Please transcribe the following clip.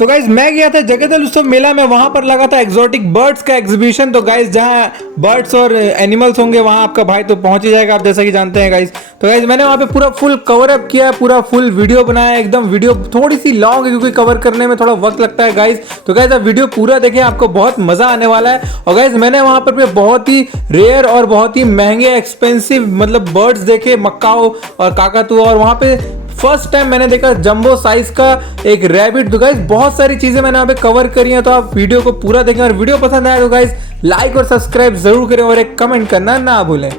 तो गाइज मैं गया था जगदल उत्सव मेला में, वहां पर लगा था एक्सोटिक बर्ड्स का एग्जीबिशन। तो गाइज जहां बर्ड्स और एनिमल्स होंगे वहां आपका भाई तो पहुंच ही जाएगा, आप जैसा कि जानते हैं गाइज। तो गाइज मैंने वहां पे पूरा फुल कवर अप किया है, पूरा फुल वीडियो बनाया एकदम। वीडियो थोड़ी सी लॉन्ग है क्योंकि कवर करने में थोड़ा वक्त लगता है गाइज। तो गाइज आप वीडियो पूरा देखें, आपको बहुत मजा आने वाला है। और गाइज मैंने वहां पर बहुत ही रेयर और बहुत ही महंगे एक्सपेंसिव मतलब बर्ड्स देखे, मक्काओ और काकातुआ। और वहां पे फर्स्ट टाइम मैंने देखा जंबो साइज का एक रैबिट। तो गाइस बहुत सारी चीजें मैंने यहाँ पे कवर करी हैं, तो आप वीडियो को पूरा देखें। और वीडियो पसंद आए तो गाइस लाइक और सब्सक्राइब जरूर करें और एक कमेंट करना ना भूलें।